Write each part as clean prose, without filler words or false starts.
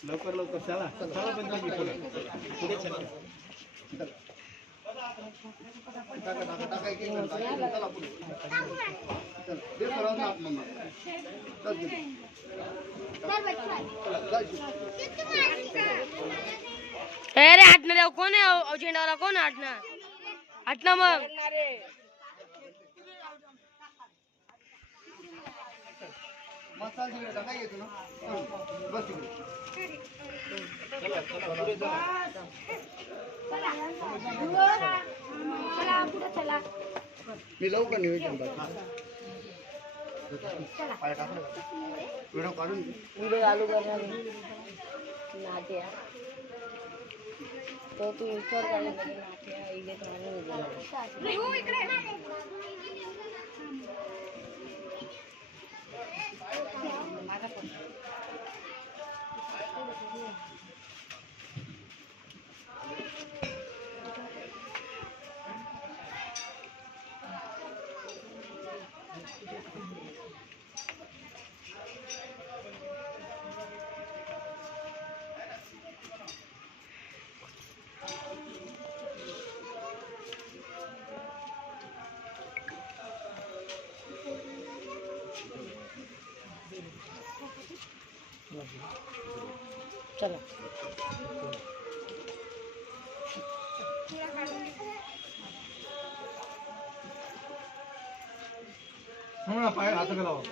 लवकर लवकर चला चला पंचायती पुढे पुढे चला अरे हटणार कोण आहे झेंडावाला कोण हटणार हटना मग मसाला तिकडे टाका येतो ना बस तिकडे मी लावू का नियोजन पाय टाकलं व्हिडिओ काढून व्हिडिओ चालू करणार नाट्या तो तू विचार करायला नाट्या इथे चला पाय हात लावा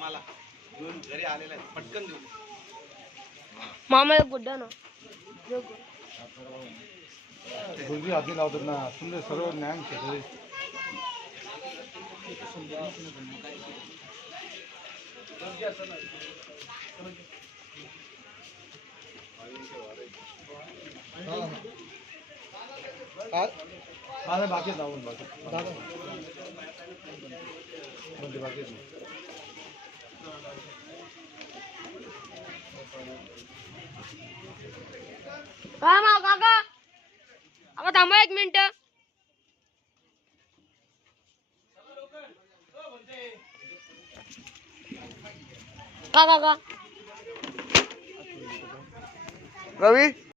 मामाला घेऊन घरी आलेला आहे पटकन देऊ मामा गुड्डा ना गुरुजी हाती लावतात ना तुमचे सर्व ज्ञान सगळे बाकी जाऊन बाकी बाकी काका आता थांबा एक मिनिट का रवी